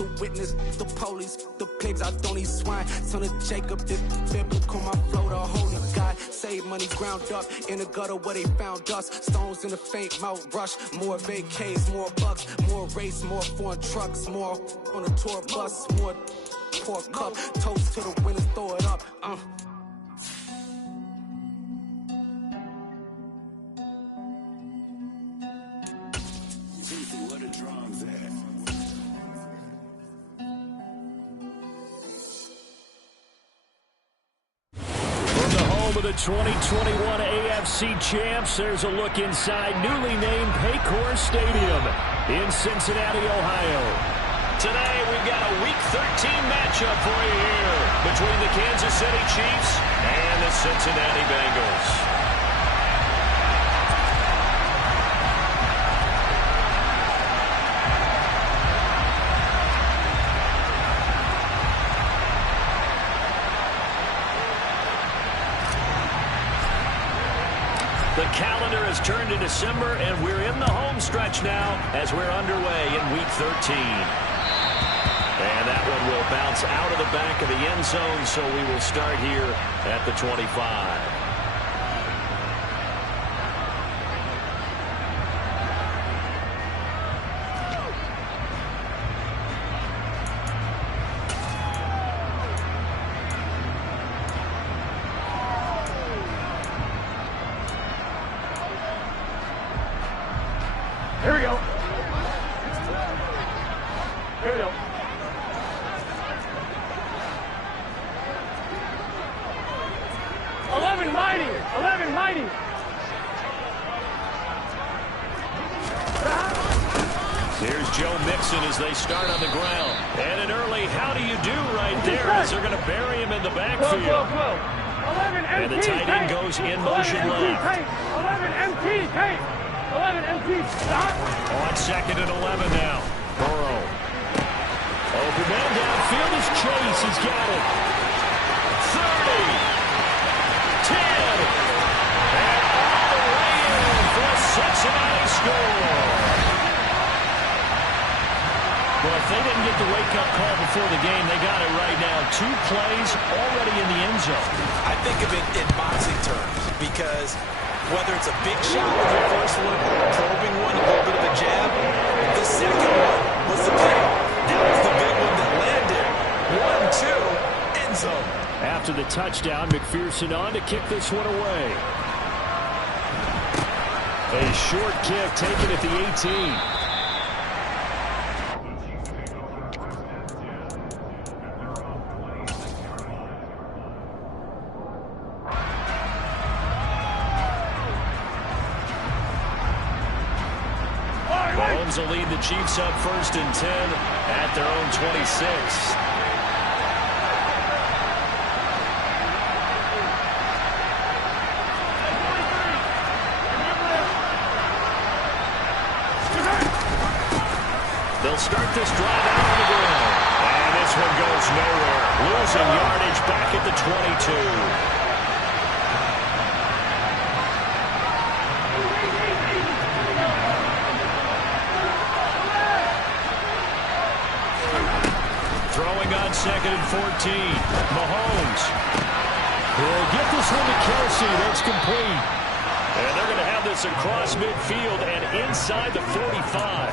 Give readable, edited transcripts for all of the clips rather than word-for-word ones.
the witness, the police, the pigs, I don't eat swine. Son of Jacob, this biblical, my flow, the holy God. Save money ground up in the gutter where they found us. Stones in the faint mouth rush. More vacays, more bucks, more race, more foreign trucks, more on a tour bus, more pour cup. Toast to the winners, throw it up. The 2021 AFC champs, there's a look inside newly named Paycor Stadium in Cincinnati, Ohio. Today we've got a Week 13 matchup for you here between the Kansas City Chiefs and the Cincinnati Bengals. The calendar has turned to December, and we're in the home stretch now as we're underway in Week 13. And that one will bounce out of the back of the end zone, so we will start here at the 25. Here we go. Here we go. Eleven mighty. Here's Joe Mixon as they start on the ground. And an early how do you do right there as they're going to bury him in the backfield. 11 MT. And the tight end goes in motion left. 11 MT. 11 MT. Stop. On second and 11 now. Burrow. Open man downfield is Chase. He's got it. 30. 10. And all the way in for a Cincinnati score. Well, if they didn't get the wake-up call before the game, they got it right now. 2 plays already in the end zone. I think of it in boxing terms because whether it's a big shot with your first one, a probing one, a little bit of a jab, the second one was the play. That was the big one that landed. 1-2, end zone. After the touchdown, McPherson on to kick this one away. A short kick taken at the 18. Mahomes will lead the Chiefs up 1st and 10 at their own 26. They'll start this drive out on the ground. And this one goes nowhere. Losing yardage back at the 22. Throwing on 2nd and 14. Mahomes. He'll get this one to Kelsey. That's complete. And they're going to have this across midfield and inside the 45.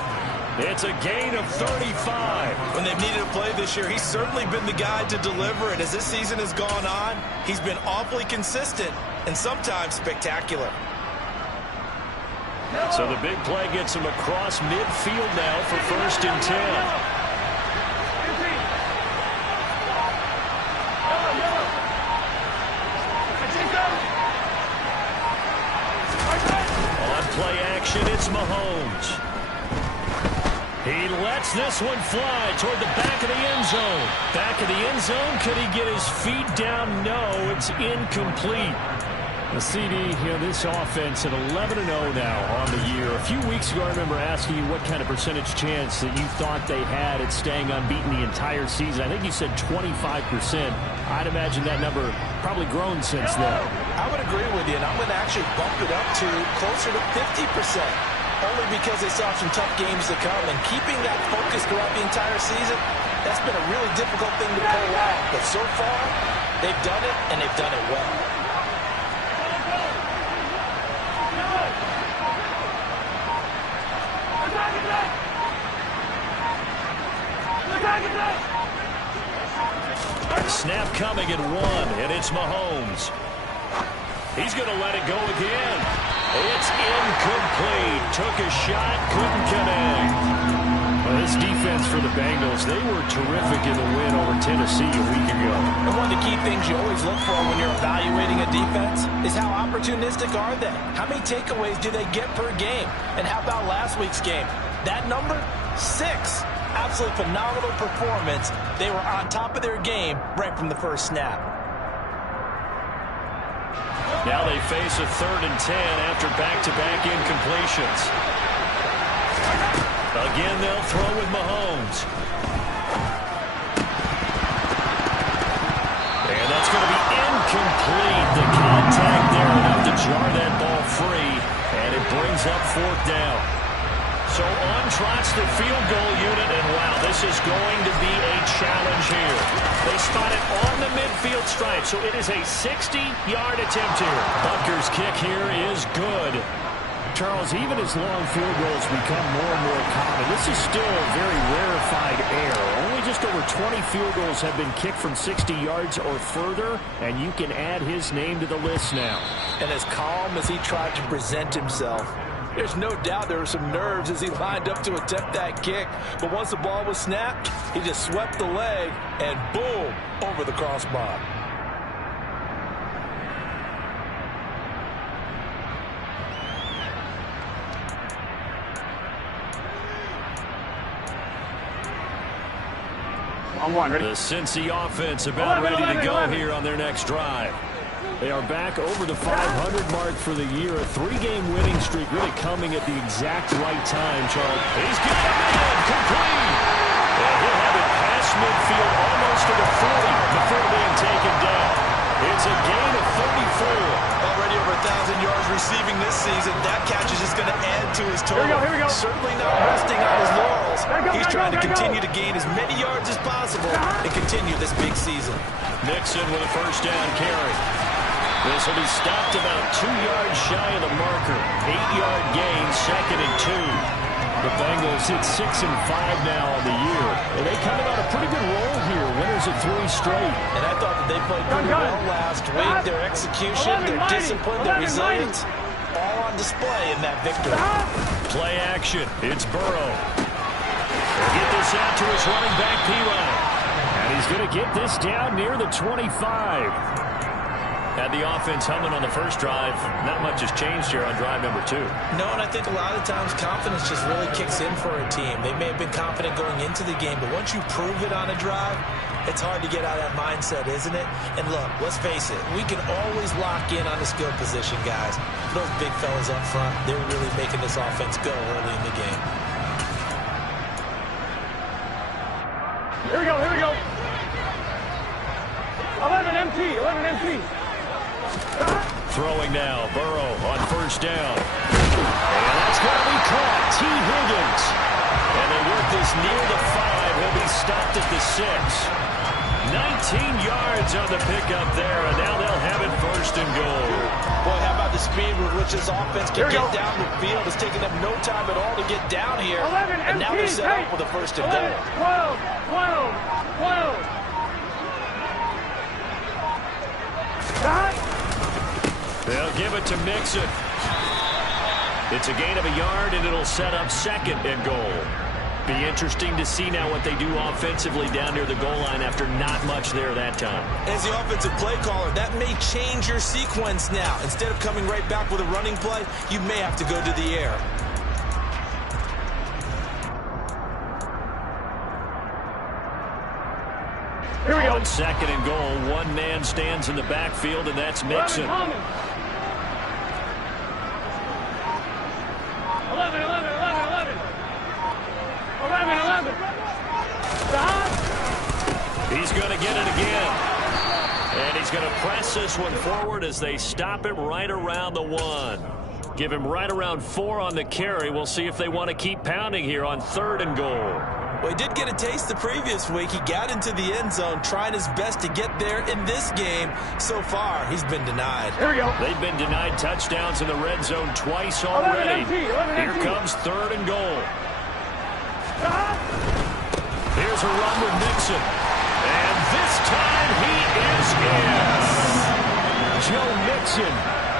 It's a gain of 35. When they've needed a play this year, he's certainly been the guy to deliver. And as this season has gone on, he's been awfully consistent and sometimes spectacular. So the big play gets him across midfield now for 1st and 10. Play action, it's Mahomes. He lets this one fly toward the back of the end zone. Back of the end zone, could he get his feet down? No, it's incomplete. The CD, this offense at 11-0 now on the year. A few weeks ago, I remember asking you what kind of percentage chance that you thought they had at staying unbeaten the entire season. I think you said 25%. I'd imagine that number probably grown since then. I would agree with you, and I'm going to actually bump it up to closer to 50%. only because they saw some tough games to come. And keeping that focus throughout the entire season, that's been a really difficult thing to pull off. But so far, they've done it, and they've done it well. Snap coming at 1, and it's Mahomes. He's going to let it go again. It's incomplete. Took a shot, couldn't connect. Well, this defense for the Bengals, they were terrific in the win over Tennessee a week ago. And one of the key things you always look for when you're evaluating a defense is how opportunistic are they? How many takeaways do they get per game? And how about last week's game? That number? 6. Absolutely phenomenal performance. They were on top of their game right from the first snap. Now they face a 3rd and 10 after back-to-back incompletions. Again, they'll throw with Mahomes. And that's going to be incomplete. The contact there enough to jar that ball free. And it brings up 4th down. So on trots the field goal unit, and wow, this is going to be a challenge here. They spot it on the midfield stripe, so it is a 60-yard attempt here. Butker's kick here is good. Charles, even as long field goals become more and more common, this is still a very rarefied error. Only just over 20 field goals have been kicked from 60 yards or further, and you can add his name to the list now. And as calm as he tried to present himself, there's no doubt there were some nerves as he lined up to attempt that kick. But once the ball was snapped, he just swept the leg and boom, over the crossbar. The Cincy offense about ready to go here on their next drive. They are back over the 500 mark for the year. A 3-game winning streak really coming at the exact right time, Charles. He's got it in, complete. And he'll have it past midfield almost to the 40 before being taken down. It's a gain of 34. Already over 1,000 yards receiving this season. That catch is just going to add to his total. Here we go. Certainly not resting on his laurels. He's trying to continue to gain as many yards as possible and continue this big season. Nixon with a 1st down carry. This will be stopped about 2 yards shy of the marker. 8-yard gain, 2nd and 2. The Bengals hit 6 and 5 now on the year. And they kind of got a pretty good roll here. Winners of 3 straight. And I thought that they played pretty well last week. Their execution, their discipline, their resilience, all on display in that victory. Play action. It's Burrow. Get this out to his running back, P-Line. And he's going to get this down near the 25. Had the offense humming on the first drive. Not much has changed here on drive number 2. No, and I think a lot of times confidence just really kicks in for a team. They may have been confident going into the game, but once you prove it on a drive, it's hard to get out of that mindset, isn't it? And look, let's face it, we can always lock in on the skill position, guys. Those big fellas up front, they're really making this offense go early in the game. Here we go. 11 MT. Throwing now, Burrow on 1st down. And that's going to be caught. T. Higgins. And they work this near the 5. He'll be stopped at the 6. 19 yards on the pickup there, and now they'll have it 1st and goal. Boy, how about the speed with which this offense can get down the field? It's taking them no time at all to get down here. 11 and now they're set up with a 1st and goal. 12. They'll give it to Mixon. It's a gain of a yard, and it'll set up 2nd and goal. Be interesting to see now what they do offensively down near the goal line after not much there that time. As the offensive play caller, that may change your sequence now. Instead of coming right back with a running play, you may have to go to the air. Here we go. On 2nd and goal, one man stands in the backfield, and that's Mixon. 11. He's going to get it again. And he's going to press this one forward as they stop it right around the 1. Give him right around 4 on the carry. We'll see if they want to keep pounding here on 3rd and goal. Well, he did get a taste the previous week. He got into the end zone, trying his best to get there in this game. So far, he's been denied. Here we go. They've been denied touchdowns in the red zone twice already. 11 Here comes 3rd and goal. Here's a run with Mixon. And this time he is in. Joe Mixon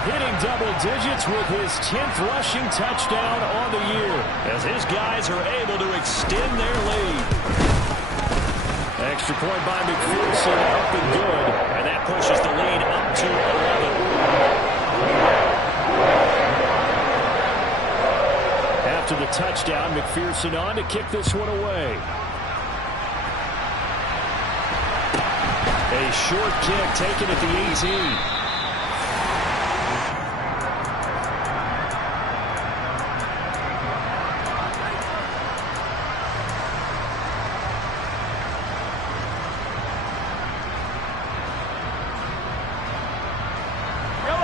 hitting double digits with his 10th rushing touchdown on the year as his guys are able to extend their lead. Extra point by McPherson, up and good, and that pushes the lead up to 11. After the touchdown, McPherson on to kick this one away. A short kick taken at the 18.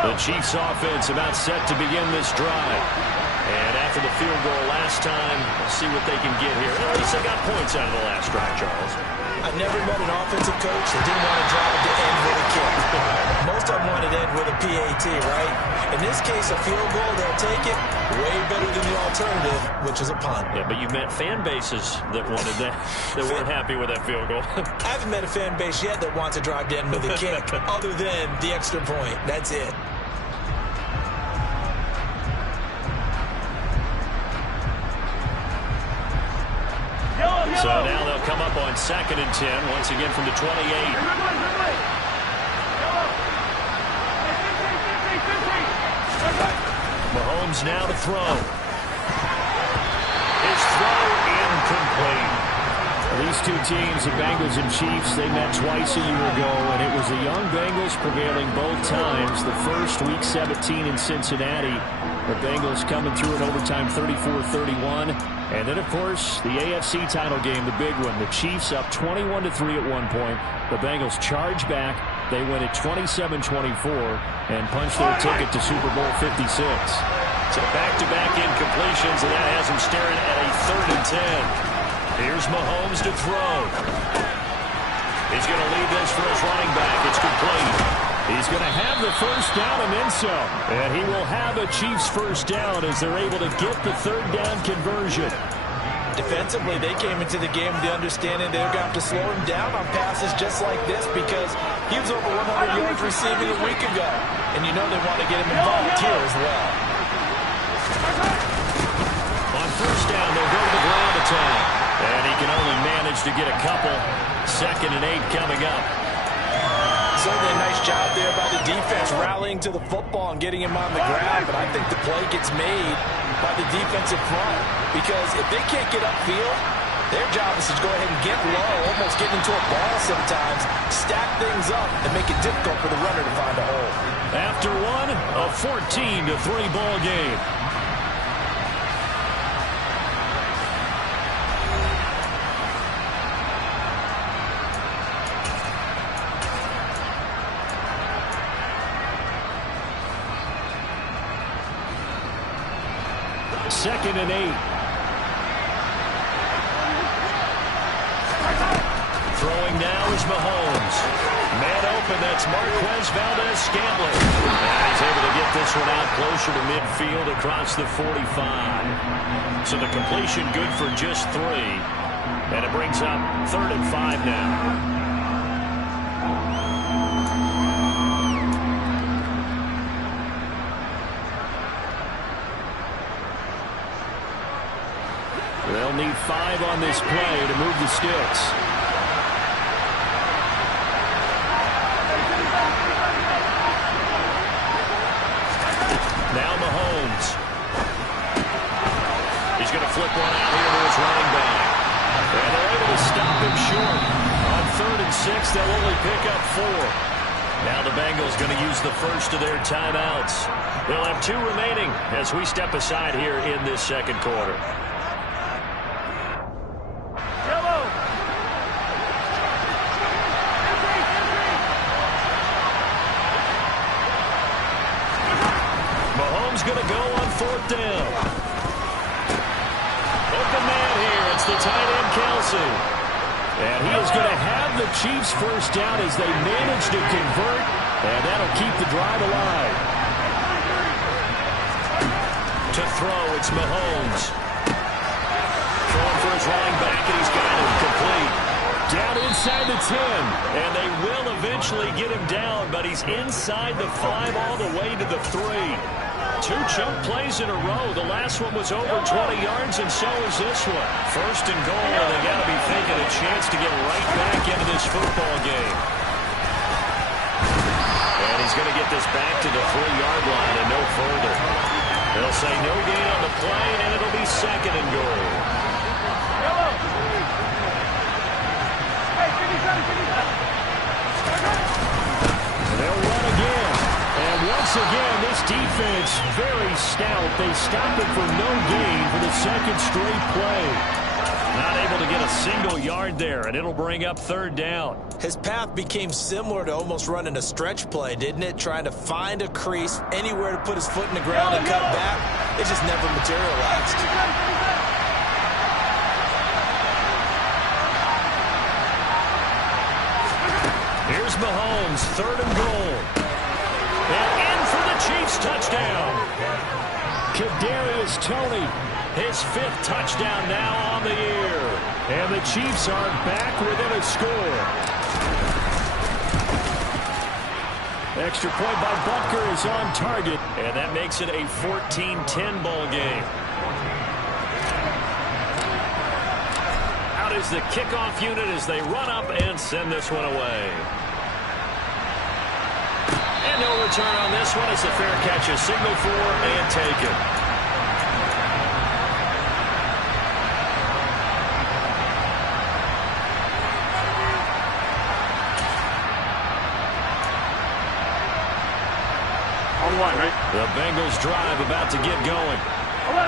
The Chiefs offense about set to begin this drive. And after the field goal last time, we'll see what they can get here. At least they got points out of the last drive, Charles. I've never met an offensive coach that didn't want to drive to end with a kick. Most of them wanted to end with a PAT, right? In this case, a field goal, they'll take it. Way better than the alternative, which is a punt. Yeah, but you've met fan bases that wanted that, that weren't happy with that field goal. I haven't met a fan base yet that wants to drive to end with a kick, other than the extra point. That's it. So now they'll come up on 2nd and 10, once again from the 28. Mahomes now to throw. His throw incomplete. These two teams, the Bengals and Chiefs, they met twice a year ago, and it was the young Bengals prevailing both times. The first, Week 17 in Cincinnati. The Bengals coming through in overtime 34-31. And then, of course, the AFC title game, the big one. The Chiefs up 21-3 at one point. The Bengals charge back. They win it 27-24 and punch their ticket to Super Bowl 56. So back-to-back incompletions, and that has them staring at a 3rd and 10. Here's Mahomes to throw. He's going to lead this for his running back. It's complete. He's going to have the first down and then some. And he will have a Chiefs first down as they're able to get the 3rd down conversion. Defensively, they came into the game with the understanding they're going to have to slow him down on passes just like this because he was over 100 yards receiving a week ago. And you know they want to get him involved here as well. On first down, they'll go to the ground attack. And he can only manage to get a couple. 2nd and 8 coming up. Certainly a nice job there by the defense rallying to the football and getting him on the ground. But I think the play gets made by the defensive front because if they can't get upfield, their job is to go ahead and get low, almost get into a ball sometimes, stack things up, and make it difficult for the runner to find a hole. After one, a 14-3 ball game. Second and 8. Throwing now is Mahomes. Man open, that's Marquez Valdez-Scantling. And he's able to get this one out closer to midfield across the 45. So the completion good for just 3. And it brings up 3rd and 5 now. They'll need 5 on this play to move the sticks. Now Mahomes. He's going to flip one out here to his running back. And they're able to stop him short. On 3rd and 6, they'll only pick up 4. Now the Bengals going to use the first of their timeouts. They'll have 2 remaining as we step aside here in this second quarter. Going to go on 4th down. Open man here. It's the tight end, Kelsey. And he is going to have the Chiefs first down as they manage to convert, and that'll keep the drive alive. To throw, it's Mahomes. Throwing for his running back, and he's got him complete. Down inside the 10, and they will eventually get him down, but he's inside the 5 all the way to the 3. 2 choke plays in a row. The last one was over 20 yards, and so is this one. First and goal, and they got to be thinking a chance to get right back into this football game. And he's going to get this back to the 3-yard line and no further. They'll say no gain on the play, and it'll be second and goal. They'll run again. And once again, this defense very stout. They stop it for no gain for the second straight play. Not able to get a single yard there, and it'll bring up 3rd down. His path became similar to almost running a stretch play, didn't it? Trying to find a crease, anywhere to put his foot in the ground and cut back. It just never materialized. Here's Mahomes, 3rd and goal. And in for the Chiefs touchdown. Kadarius Toney, his 5th touchdown now on the year. And the Chiefs are back within a score. Extra point by Butker is on target, and that makes it a 14-10 ball game. Out is the kickoff unit as they run up and send this one away. And no return on this one. It's a fair catch, a signal for and taken. On 1, right? The Bengals drive about to get going.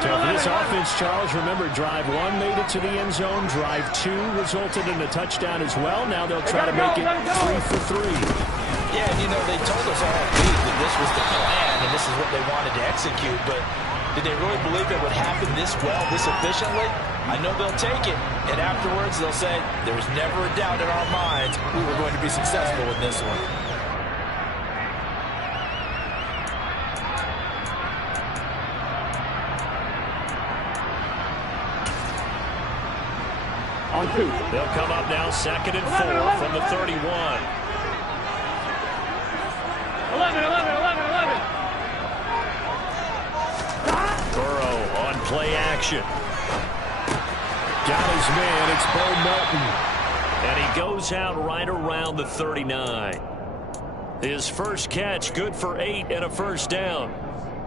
So for this offense, Charles, remember, drive 1 made it to the end zone. Drive 2 resulted in a touchdown as well. Now they'll try to make it 3 for 3. Yeah, and you know, they told us all week that this was the plan and this is what they wanted to execute, but did they really believe it would happen this well, this efficiently? I know they'll take it, and afterwards they'll say, there was never a doubt in our minds we were going to be successful with this one. On 2. They'll come up now 2nd and 4 from the 31. 11. Burrow on play action. Got his man, it's Bo Melton. And he goes out right around the 39. His first catch, good for 8 and a first down.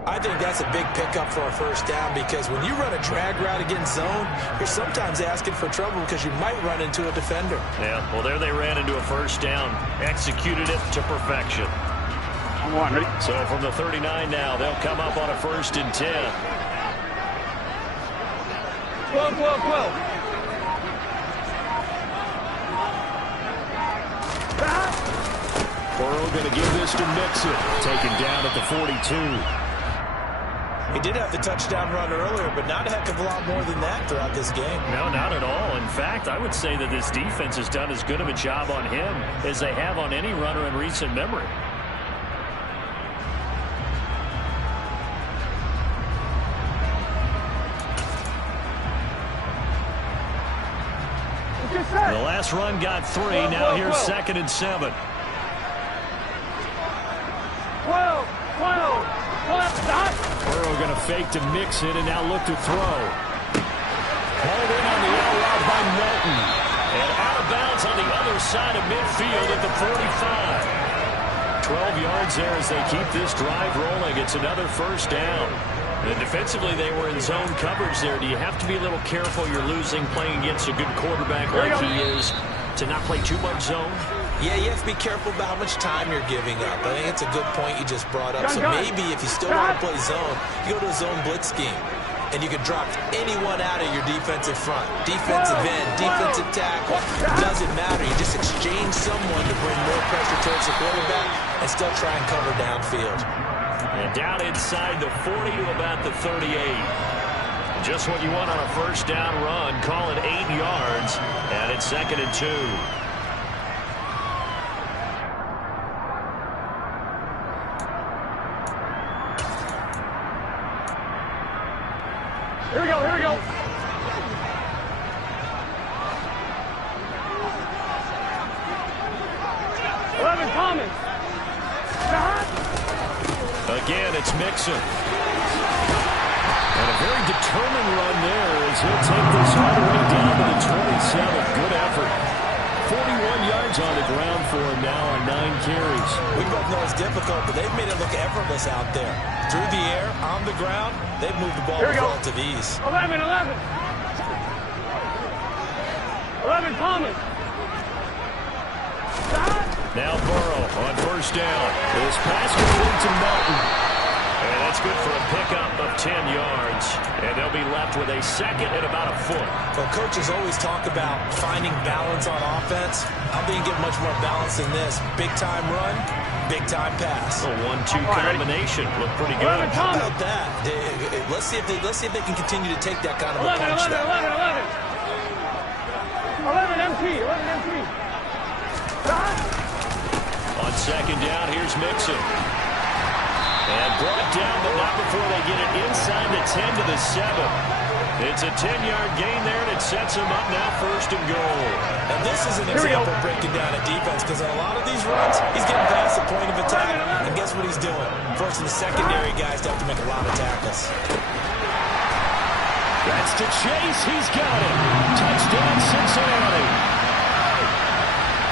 I think that's a big pickup for a first down because when you run a drag route against zone, you're sometimes asking for trouble because you might run into a defender. Yeah, well, there they ran into a first down, executed it to perfection. On 1, ready? So from the 39 now, they'll come up on a 1st and 10. 12. Burrow going to give this to Mixon, taken down at the 42. He did have the touchdown run earlier, but not a heck of a lot more than that throughout this game. No, not at all. In fact, I would say that this defense has done as good of a job on him as they have on any runner in recent memory. The last run got 3. Now here's 2nd and 7. 12. Burrow going to fake to mix it and now look to throw. Hauled in on the out route by Melton. And out of bounds on the other side of midfield at the 45. 12 yards there as they keep this drive rolling. It's another first down. And defensively, they were in zone coverage there. Do you have to be a little careful? You're losing playing against a good quarterback like he is to not play too much zone? Yeah, you have to be careful about how much time you're giving up. I think it's a good point you just brought up. So maybe if you still want to play zone, you go to a zone blitz scheme. And you can drop anyone out of your defensive front. Defensive end, defensive tackle. Doesn't matter. You just exchange someone to bring more pressure towards the quarterback and still try and cover downfield. And down inside the 40 to about the 38. Just what you want on a first down run. Call it 8 yards. And it's 2nd and 2. Here we go, here we go. Thomas. Again, it's Mixon. And a very determined run there as he'll take this all the way down to the 27. Good effort. 41 yards on the ground for him now on 9 carries. We both know it's difficult, but they've made it look effortless out there. Through the air, on the ground, they've moved the ball with relative ease. 11. 11, Thomas. Now Burrow on first down. This pass complete to Melton. And that's good for a pickup of 10 yards. And they'll be left with a second and about a foot. Well, coaches always talk about finding balance on offense. I think you get much more balance than this. Big-time run, big-time pass. A 1-2 combination. Look pretty good. How about that? Let's see if they can continue to take that kind of a punch. 11 MT. On second down, here's Mixon. And brought down, but not before they get it inside the 10 to the 7. It's a 10-yard gain there, and it sets them up now 1st and goal. And this is an example of breaking down a defense, because on a lot of these runs, he's getting past the point of attack, and guess what he's doing? Forcing the secondary guys to have to make a lot of tackles. That's to Chase. He's got it. Touchdown, Cincinnati.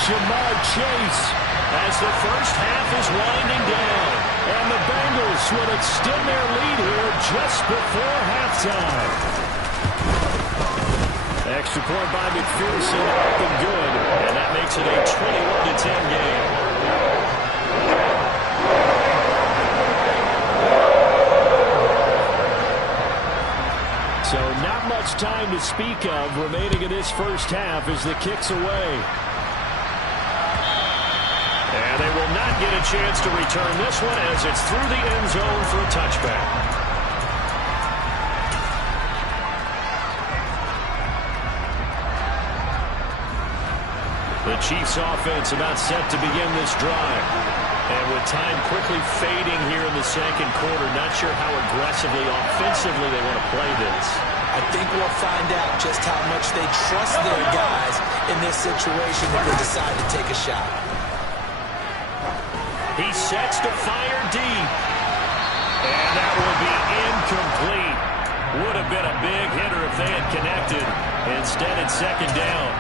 Jamar Chase as the first half is winding down. And the Bengals will extend their lead here just before halftime. Extra point by McPherson, up and good. And that makes it a 21-10 game. So not much time to speak of remaining in this first half as the kick's away. And they will not get a chance to return this one as it's through the end zone for a touchback. The Chiefs offense about set to begin this drive. And with time quickly fading here in the second quarter, not sure how aggressively, offensively they want to play this. I think we'll find out just how much they trust their guys in this situation if they decide to take a shot. He sets to fire deep. And that will be incomplete. Would have been a big hitter if they had connected. Instead, it's second down.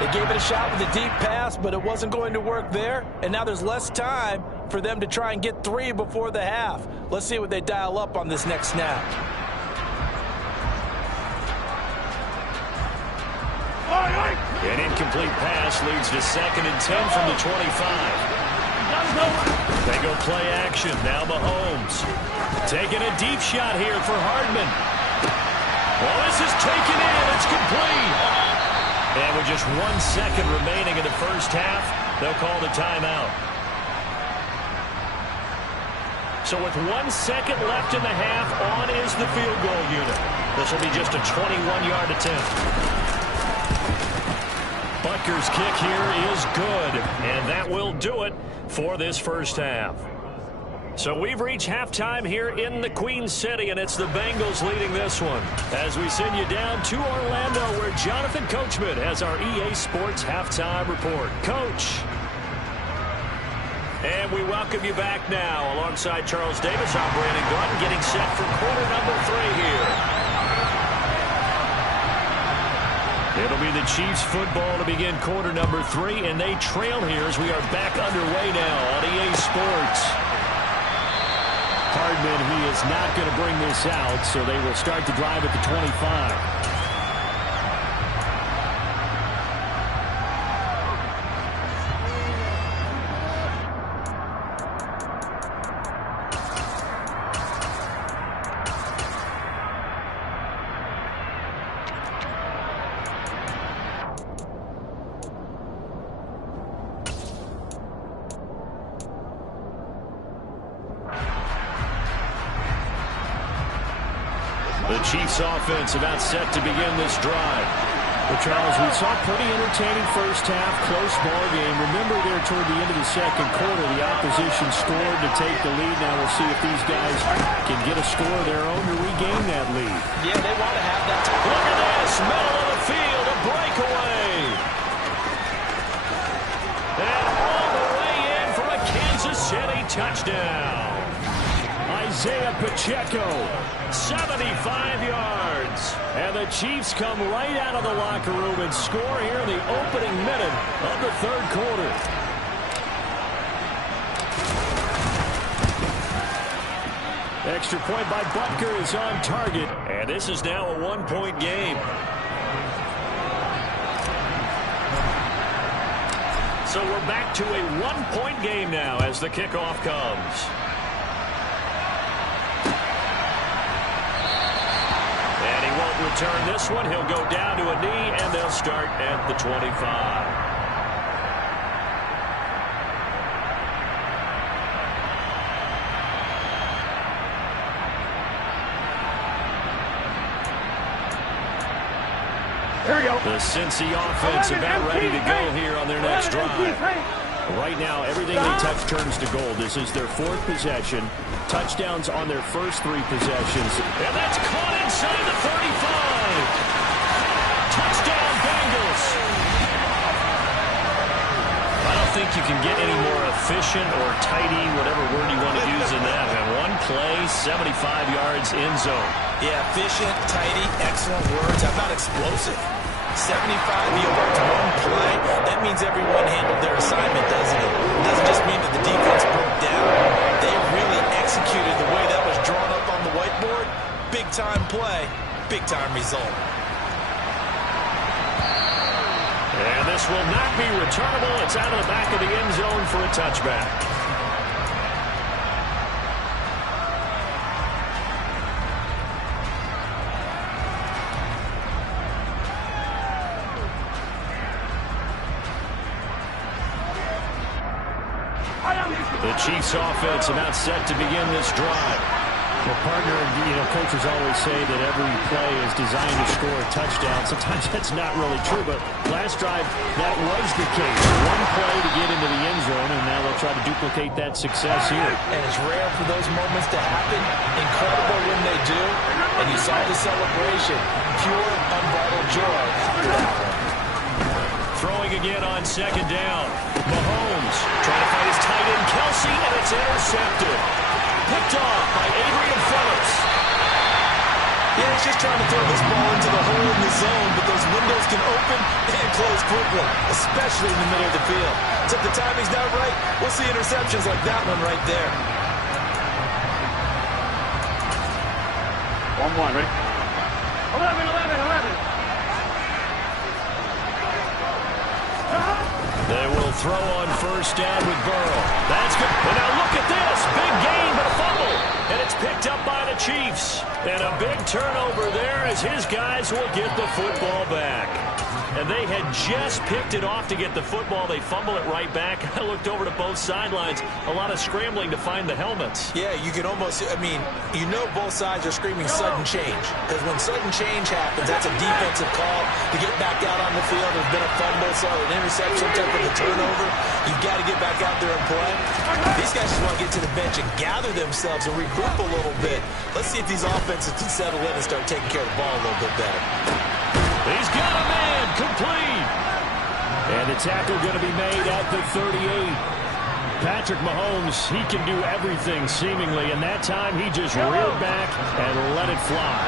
They gave it a shot with a deep pass, but it wasn't going to work there. And now there's less time for them to try and get 3 before the half. Let's see what they dial up on this next snap. An incomplete pass leads to 2nd and 10 from the 25. They go play action. Now Mahomes. Taking a deep shot here for Hardman. Well, this is taken in. It's complete. And with just 1 second remaining in the first half, they'll call the timeout. So with 1 second left in the half, on is the field goal unit. This will be just a 21-yard attempt. Butker's kick here is good, and that will do it for this first half. So we've reached halftime here in the Queen City, and it's the Bengals leading this one. As we send you down to Orlando, where Jonathan Coachman has our EA Sports halftime report. Coach. And we welcome you back now. Alongside Charles Davis, I'm Brandon Gordon, getting set for quarter number 3 here. It'll be the Chiefs football to begin quarter number 3, and they trail here as we are back underway now on EA Sports. Hardman, he is not going to bring this out, so they will start the drive at the 25. The Chiefs offense about set to begin this drive. Well, Charles, we saw a pretty entertaining first half, close ball game. Remember there toward the end of the second quarter, the opposition scored to take the lead. Now we'll see if these guys can get a score of their own to regain that lead. Yeah, they want to have that. Look at this, middle of the field, a breakaway. And all the way in for a Kansas City touchdown. Isaiah Pacheco, 75 yards. And the Chiefs come right out of the locker room and score here in the opening minute of the third quarter. Extra point by Butker is on target. And this is now a one-point game. So we're back to a one-point game now as the kickoff comes. And he won't return this one. He'll go down to a knee, and they'll start at the 25. Here we go. The Cincy offense about ready to go here on their next drive. Right now, everything they touch turns to gold. This is their fourth possession. Touchdowns on their first three possessions. And that's caught inside the 35. Touchdown, Bengals. I don't think you can get any more efficient or tidy, whatever word you want to use in that. And one play, 75 yards in zone. Yeah, efficient, tidy, excellent words. How about explosive? 75 yards, one play. That means everyone handled their assignment, doesn't it? It doesn't just mean that the defense broke down. They really executed the way that was drawn up on the whiteboard. Big-time play, big-time result. And this will not be returnable. It's out of the back of the end zone for a touchback. The Chiefs offense about set to begin this drive. Well, partner, coaches always say that every play is designed to score a touchdown. Sometimes that's not really true, but last drive, that was the case. One play to get into the end zone, and now they'll try to duplicate that success here. And it's rare for those moments to happen. Incredible when they do. And you saw the celebration. Pure, unbridled joy. Throwing again on second down. Mahomes trying to find his tight end, Kelsey, and it's intercepted. Picked off by Adrian Phillips. Yeah, he's just trying to throw this ball into the hole in the zone, but those windows can open and close quickly, especially in the middle of the field. So if the timing's not right, we'll see interceptions like that one right there. 1-1, ready? 11. They will throw on first down with Burrow. That's good. And now look at this. Big gain, but a fumble. And it's picked up by the Chiefs. And a big turnover there as his guys will get the football back. And they had just picked it off to get the football. They fumble it right back. I looked over to both sidelines. A lot of scrambling to find the helmets. Yeah, you can almost, both sides are screaming sudden change. Because when sudden change happens, that's a defensive call to get back out on the field. There's been a fumble, so an interception, type of a turnover. You've got to get back out there and play. These guys just want to get to the bench and gather themselves and regroup a little bit. Let's see if these offenses can settle in and start taking care of the ball a little bit better. He's got a man, complete. And the tackle going to be made at the 38. Patrick Mahomes, he can do everything seemingly, and that time he just reared back and let it fly.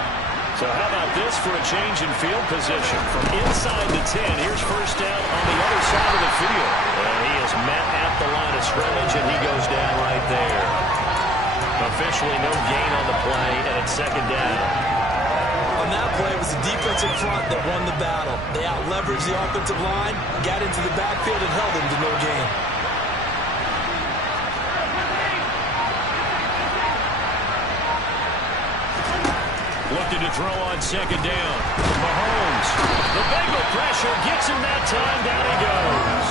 So how about this for a change in field position? From inside the 10, here's first down on the other side of the field. And he is met at the line of scrimmage, and he goes down right there. Officially no gain on the play, and it's second down. On that play, it was the defensive front that won the battle. They out-leveraged the offensive line, got into the backfield, and held them to no gain. Looking to throw on second down. Mahomes. The Bengal pressure gets him that time. Down he goes.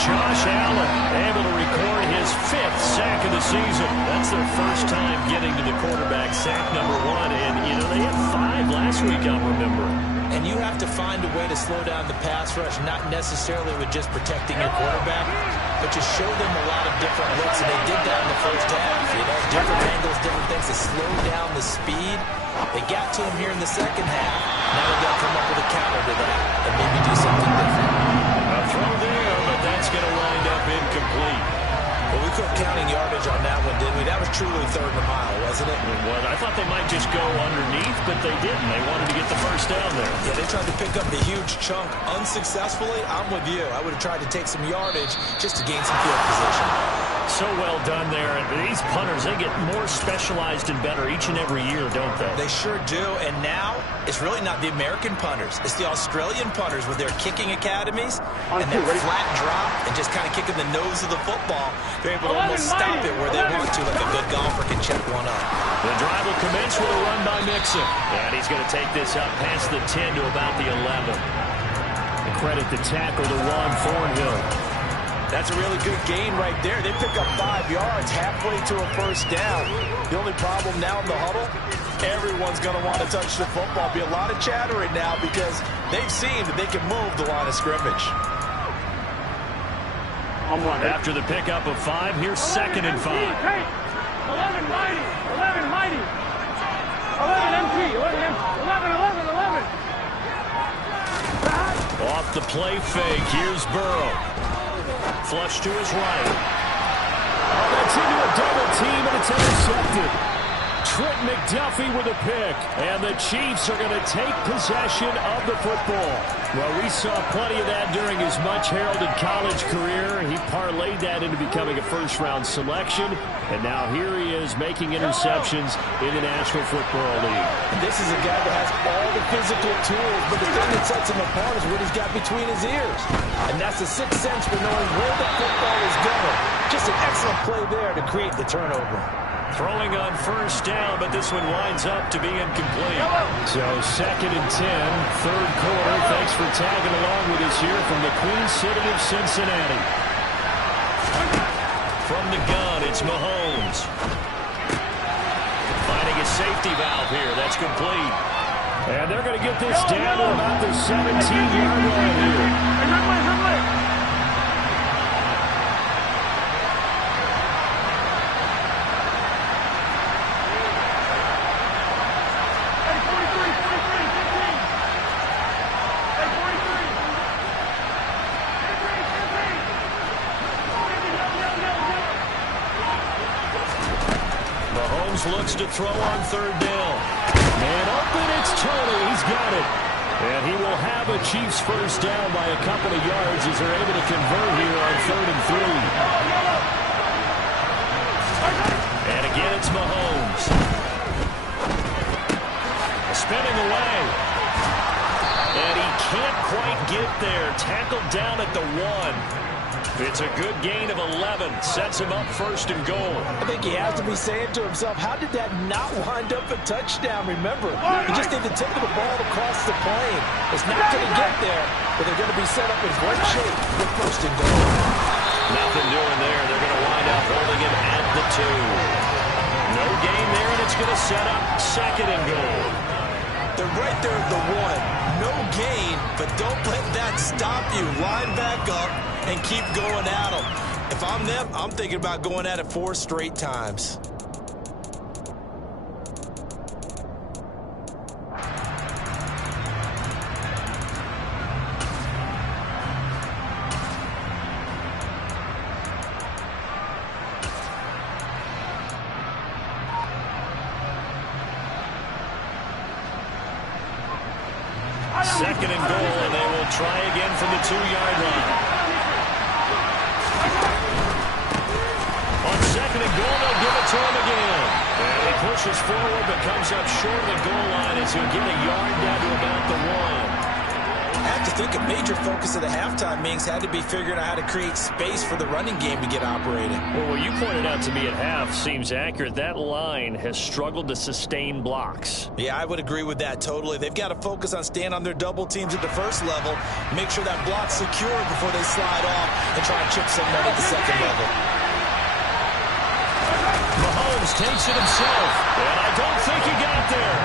Josh Allen able to record his 5th sack of the season. That's their first time getting to the quarterback, sack number 1. And, they had 5 last week, I'm remembering. And you have to find a way to slow down the pass rush, not necessarily with just protecting your quarterback, but just show them a lot of different looks, and they did that in the first half. Different angles, different things to slow down the speed. They got to him here in the second half. Now they've got to come up with a counter to that and maybe do something different. A throw there, but that's going to wind up incomplete. Well, we quit counting yardage on that one, didn't we? That was truly 3rd and a mile, wasn't it? It was. I thought they might just go underneath, but they didn't. They wanted to get the first down there. Yeah, they tried to pick up the huge chunk unsuccessfully. I'm with you. I would have tried to take some yardage just to gain some field position. So well done there. These punters, they get more specialized and better each and every year, don't they? They sure do. And now, it's really not the American punters. It's the Australian punters with their kicking academies and that flat drop and just kind of kicking the nose of the football. They're able to almost stop it where they want to, like a good golfer can check one up. The drive will commence with a run by Mixon. And he's going to take this up past the 10 to about the 11. The credit the tackle to Ron Thornhill. That's a really good gain right there. They pick up 5 yards halfway to a first down. The only problem now in the huddle, everyone's going to want to touch the football. Be a lot of chattering now because they've seen that they can move the line of scrimmage. After the pickup of 5, here's 2nd and 5. 11 mighty. 11 mighty. 11 MT. 11. Off the play fake, here's Burrow. Flush to his right. Oh, that's into a double team, and it's intercepted. Trent McDuffie with a pick, and the Chiefs are going to take possession of the football. Well, we saw plenty of that during his much-heralded college career. He parlayed that into becoming a first-round selection, and now here he is making interceptions in the National Football League. This is a guy that has all the physical tools, but the thing that sets him apart is what he's got between his ears. And that's the sixth sense for knowing where the football is going. Just an excellent play there to create the turnover. Throwing on first down, but this one winds up to be incomplete. So 2nd and 10, 3rd quarter. Thanks for tagging along with us here from the Queen City of Cincinnati. From the gun, it's Mahomes. Finding a safety valve here. That's complete. And they're going to get this down to about the 17-yard line here. Looks to throw on 3rd down. Man open, it's Tony. He's got it. And he will have a Chiefs first down by a couple of yards as they're able to convert here on 3rd and 3. And again, it's Mahomes. Spinning away. And he can't quite get there. Tackled down at the 1. It's a good gain of 11. Sets him up 1st and goal. I think he has to be saying to himself, how did that not wind up a touchdown? Remember, he just did the tip of the ball across the plane. It's not going to get there, but they're going to be set up in great shape with 1st and goal. Nothing doing there. They're going to wind up holding him at the 2. No gain there, and it's going to set up 2nd and goal. They're right there at the 1. No gain, but don't let that stop you. Line back up and keep going at them. If I'm them, I'm thinking about going at it 4 straight times. Second and goal, and they will try again from the 2-yard line. On 2nd and goal, they'll give it to him again. And he pushes forward, but comes up short of the goal line as he'll get a yard down to about the 1. Had like to think a major focus of the halftime meetings had to be figuring out how to create space for the running game to get operating. Well, what you pointed out to me at half seems accurate. That line has struggled to sustain blocks. Yeah, I would agree with that totally. They've got to focus on staying on their double teams at the first level, make sure that block's secure before they slide off and try and chip someone at the second level. Mahomes takes it himself, and I don't think he got there.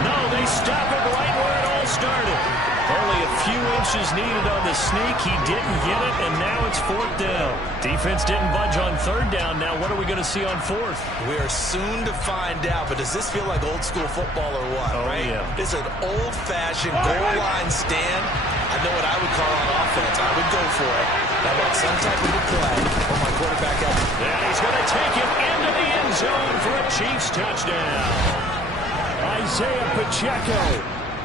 No, they stop it right where it all started. Only a few inches needed on the sneak. He didn't get it, and now it's fourth down. Defense didn't budge on third down. Now what are we going to see on fourth? We are soon to find out, but does this feel like old school football or what, right? Yeah. It's an old-fashioned goal line stand. I know what I would call on offense. I would go for it. I want some type of a play for my quarterback out. And he's going to take it into the end zone for a Chiefs touchdown. Isaiah Pacheco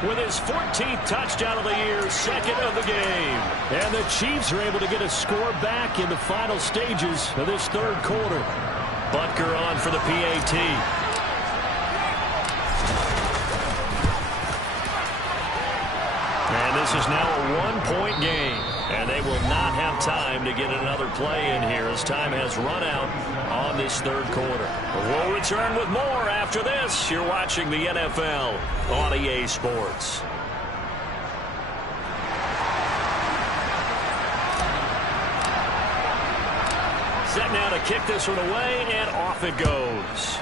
with his 14th touchdown of the year, second of the game. And the Chiefs are able to get a score back in the final stages of this third quarter. Butker on for the PAT. And this is now a one-point game. And they will not have time to get another play in here as time has run out on this third quarter. We'll return with more after this. You're watching the NFL on EA Sports. Set now to kick this one away, and off it goes.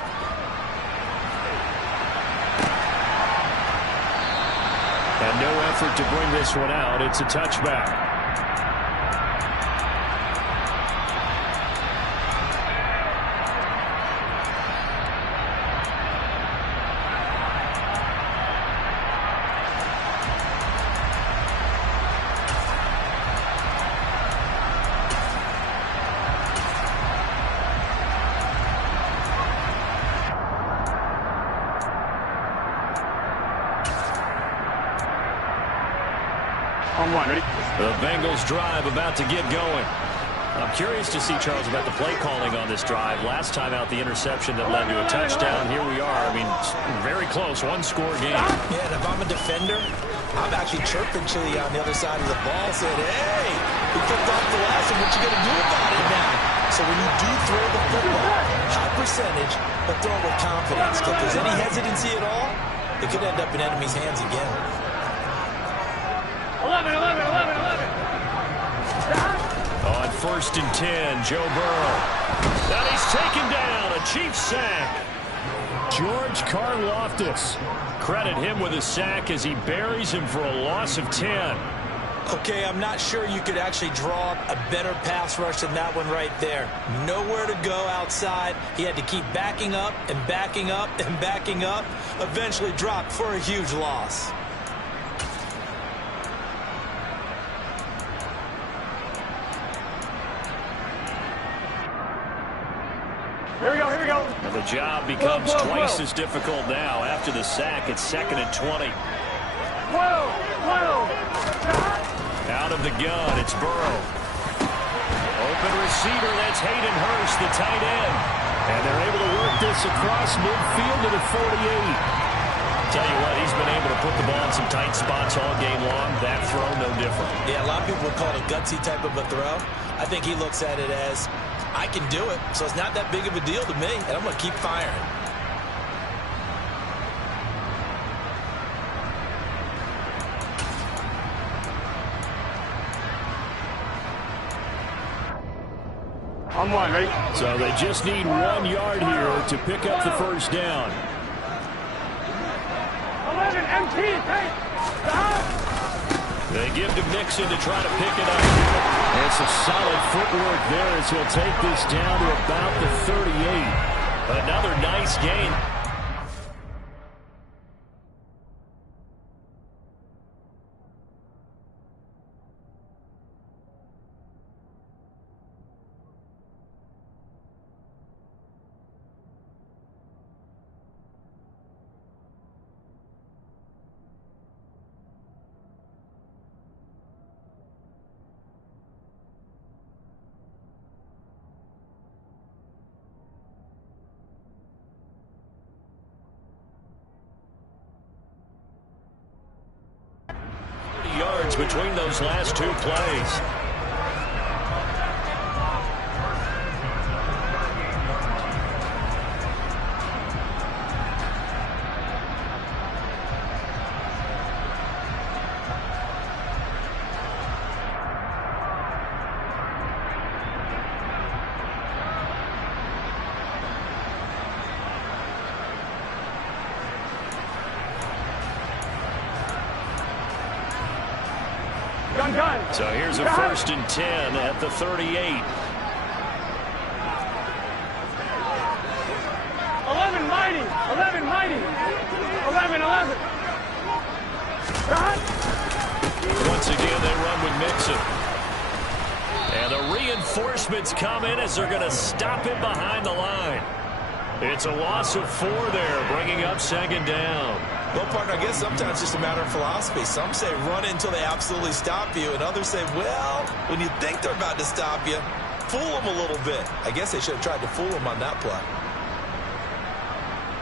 And no effort to bring this one out. It's a touchback. On one, ready? The Bengals drive about to get going. I'm curious to see, Charles, about the play calling on this drive. Last time out, the interception that led to a touchdown. Here we are. I mean, very close, one-score game. Yeah, and if I'm a defender, I'm actually chirping Chili on the other side of the ball, saying, hey, we picked off the last one. What you going to do about it now? So when you do throw the football, high percentage, but throw it with confidence. If there's any hesitancy at all, it could end up in enemy's hands again. 11, 11, 11, 11. On 1st and 10, Joe Burrow. Now he's taken down, a Chiefs sack. George Karlaftis. Credit him with a sack as he buries him for a loss of 10. Okay, I'm not sure you could actually draw up a better pass rush than that one right there. Nowhere to go outside. He had to keep backing up and backing up and backing up. Eventually dropped for a huge loss. Here we go, here we go. And the job becomes twice as difficult now. After the sack, it's 2nd and 20. 12, 12. Out of the gun, it's Burrow. Open receiver, that's Hayden Hurst, the tight end. And they're able to work this across midfield to the 48. Tell you what, he's been able to put the ball in some tight spots all game long. That throw, no different. Yeah, a lot of people would call it a gutsy type of a throw. I think he looks at it as, I can do it, so it's not that big of a deal to me, and I'm going to keep firing. On one, ready? So they just need 1 yard here to pick up the first down. 11, MT, hey, stop! They give to Mixon to try to pick it up. It's a solid footwork there as he'll take this down to about the 38. Another nice gain. between those last two plays. So here's a 1st and 10 at the 38. 11 mighty. 11 mighty. 11. Once again, they run with Mixon. And the reinforcements come in as they're going to stop him behind the line. It's a loss of 4 there, bringing up 2nd down. Well, partner, I guess sometimes it's just a matter of philosophy. Some say run until they absolutely stop you, and others say, well, when you think they're about to stop you, fool them a little bit. I guess they should have tried to fool them on that play.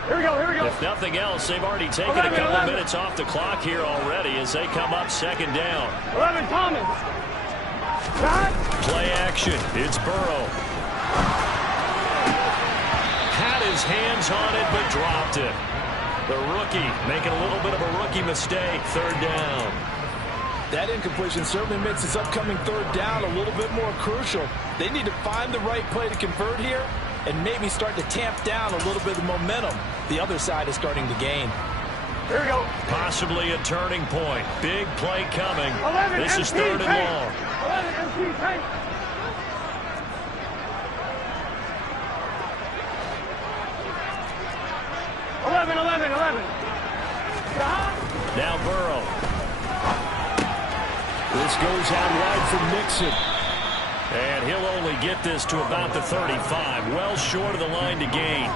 Here we go. If nothing else, they've already taken a couple minutes off the clock here already as they come up 2nd down. 11 Thomas. Play action. It's Burrow. Had his hands on it, but dropped it. The rookie making a little bit of a rookie mistake. 3rd down. That incompletion certainly makes this upcoming 3rd down a little bit more crucial. They need to find the right play to convert here and maybe start to tamp down a little bit of momentum. The other side is starting to gain. Here we go. Possibly a turning point. Big play coming. 11 This is MT, 3rd and tank. long. 11 MT, tank. Now Burrow. This goes out wide for Mixon. And he'll only get this to about the 35. Well short of the line to gain.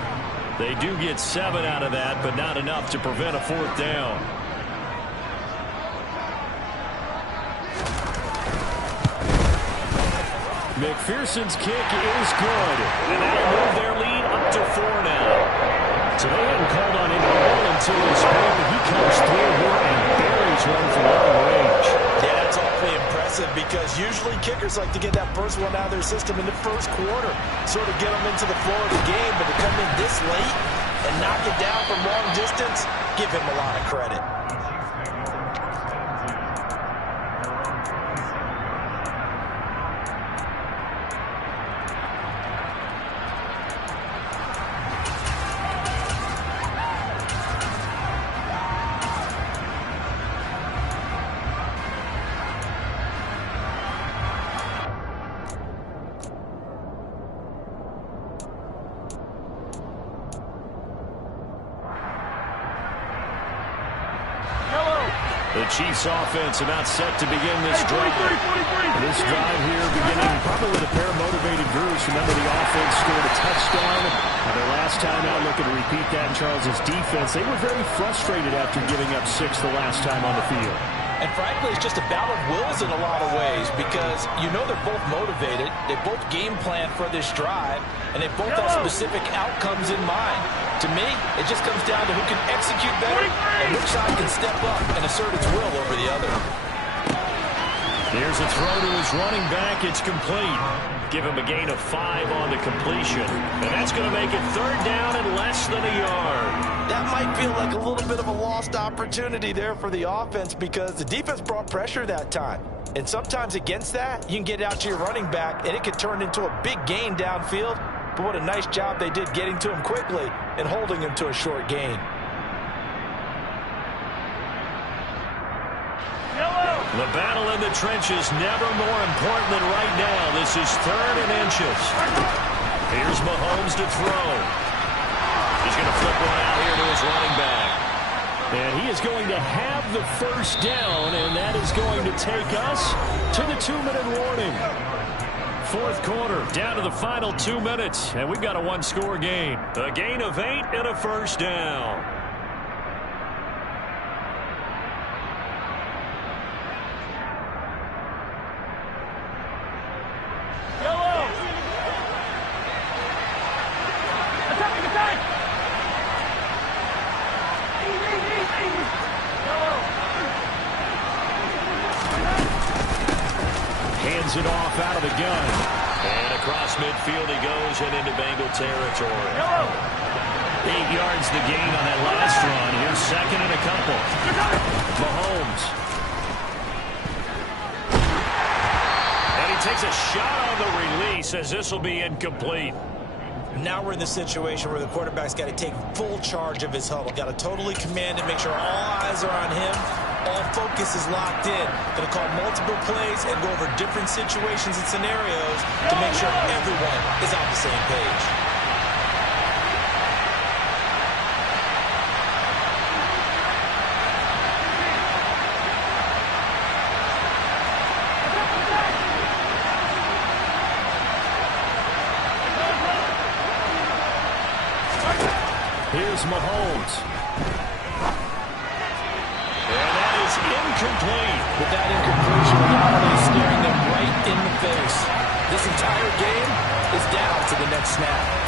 They do get 7 out of that, but not enough to prevent a 4th down. McPherson's kick is good. And that'll move their lead up to 4 now. So they hadn't called on him at all until this point, but he comes through here and buries one from long range. Yeah, that's awfully impressive because usually kickers like to get that first one out of their system in the first quarter, sort of get them into the flow of the game, but to come in this late and knock it down from long distance, give him a lot of credit. The Chiefs offense about set to begin this drive. This drive here beginning probably with a pair of motivated groups. Remember, the offense scored a touchdown. And their last time out, looking to repeat that in Charles' defense. They were very frustrated after giving up 6 the last time on the field. And frankly, it's just a battle of wills in a lot of ways because you know they're both motivated. They both game plan for this drive, and they both have specific outcomes in mind. To me, it just comes down to who can execute better and which side can step up and assert its will over the other. Here's a throw to his running back. It's complete. Give him a gain of 5 on the completion. And that's going to make it 3rd down and less than a yard. That might feel like a little bit of a lost opportunity there for the offense because the defense brought pressure that time. And sometimes against that, you can get out to your running back, and it could turn into a big gain downfield. But what a nice job they did getting to him quickly and holding him to a short gain. The battle in the trenches never more important than right now. This is 3rd and inches. Here's Mahomes to throw. He's going to flip one out here to his running back. And he is going to have the 1st down, and that is going to take us to the 2-minute warning. 4th quarter, down to the final 2 minutes, and we've got a 1-score game. A gain of 8 and a 1st down. out of the gun. And across midfield he goes and into Bengal territory. 8 yards the gain on that last run. Here's second and a couple. Mahomes. And he takes a shot on the release as this will be incomplete. Now we're in the situation where the quarterback's got to take full charge of his huddle. Got to totally command it, make sure all eyes are on him. All focus is locked in. Going to call multiple plays and go over different situations and scenarios to make sure everyone is on the same page. Here's Mahomes. And that is incomplete. With that incompletion, Ronaldo is staring them right in the face. This entire game is down to the next snap.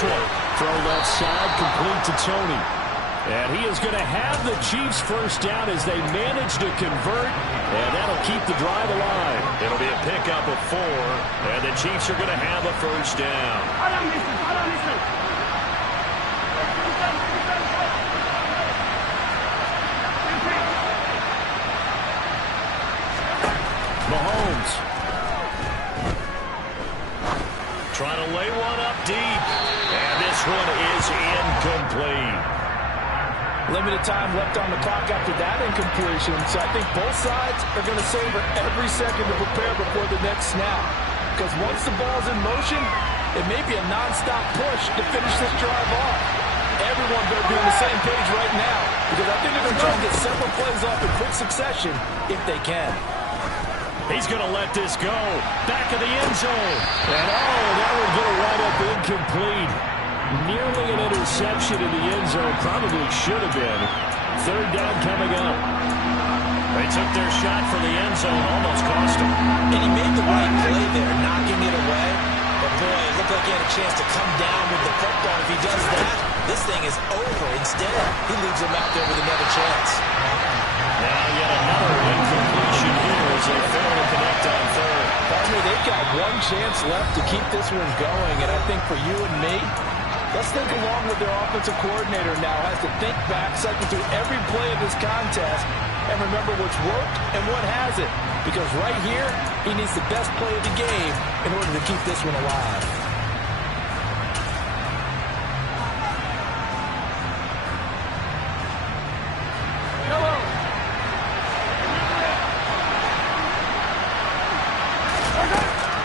Throw left side, complete to Tony. And he is going to have the Chiefs first down as they manage to convert. And that'll keep the drive alive. It'll be a pickup of 4. And the Chiefs are going to have a first down. Mahomes. Trying to lay one up deep. And this one is incomplete. Limited time left on the clock after that incompletion, so I think both sides are going to savor every second to prepare before the next snap. Because once the ball's in motion, it may be a non-stop push to finish this drive off. Everyone better be on the same page right now, because I think they're going to try to get several plays off in quick succession if they can. He's going to let this go. Back of the end zone. And that would get a wind up incomplete. Nearly an interception in the end zone. Probably should have been. Third down coming up. They took their shot for the end zone. Almost cost him. And he made the right play there, knocking it away. But boy, it looked like he had a chance to come down with the football. If he does that, this thing is over. Instead, he leaves him out there with another chance. Now yet another incompletion here as they fail to connect on third. Partner, they've got one chance left to keep this one going, and I think for you and me, let's think along with their offensive coordinator now. Has to think back, cycle through every play of this contest, and remember what's worked and what hasn't. Because right here, he needs the best play of the game in order to keep this one alive.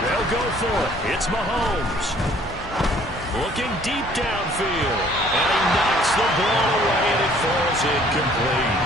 They'll go for it. It's Mahomes. Looking deep downfield. And he knocks the ball away, and it falls incomplete.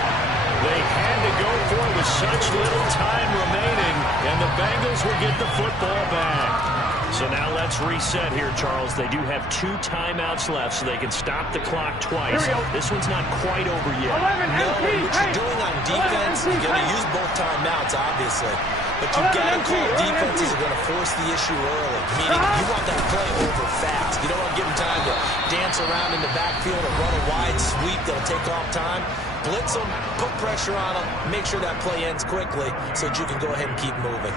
They had to go for it with such little time remaining, and the Bengals will get the football back. So now let's reset here, Charles. They do have 2 timeouts left, so they can stop the clock twice. This one's not quite over yet. No, what you're doing on defense, you're going to use both timeouts, obviously. But you've got to call defenses are going to force the issue early. Meaning, you want that play over fast. You don't want to give them time to dance around in the backfield or run a wide sweep that'll take off time. Blitz them, put pressure on them, make sure that play ends quickly so that you can go ahead and keep moving.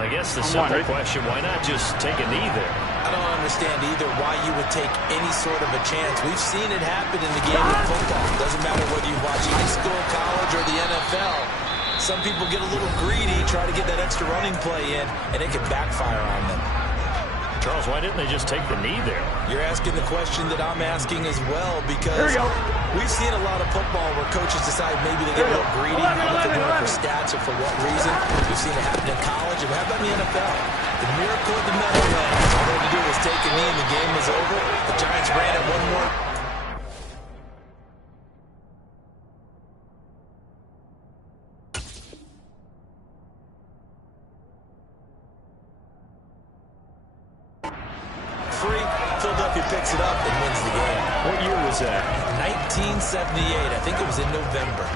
I guess the simple question, why not just take a knee there? I don't understand either why you would take any sort of a chance. We've seen it happen in the game of football. It doesn't matter whether you watch high school, college, or the NFL. Some people get a little greedy, try to get that extra running play in, and it can backfire on them. Charles, why didn't they just take the knee there? You're asking the question that I'm asking as well, because we've seen a lot of football where coaches decide maybe they get a little greedy, what they're doing for stats or for what reason. We've seen it happen in college, and how about in the NFL? The miracle of the Meadowlands. All they had to do was take a knee and the game was over. The Giants ran it one more. picks it up and wins the game. What year was that? 1978. I think it was in November.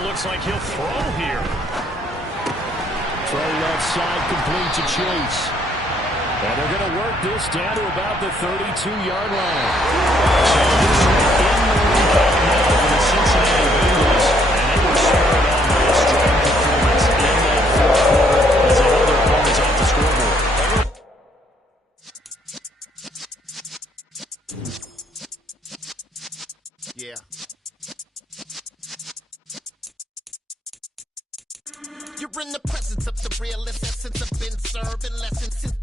Looks like he'll throw here. Throw left side, complete to Chase. And they're going to work this down to about the 32-yard line. So this one in the lead right now for the Cincinnati Bengals. And they were started on by a strong performance in that fourth quarter as they held their opponents off the scoreboard. Yeah. You're in the presence of the realest essence. I've been serving lessons since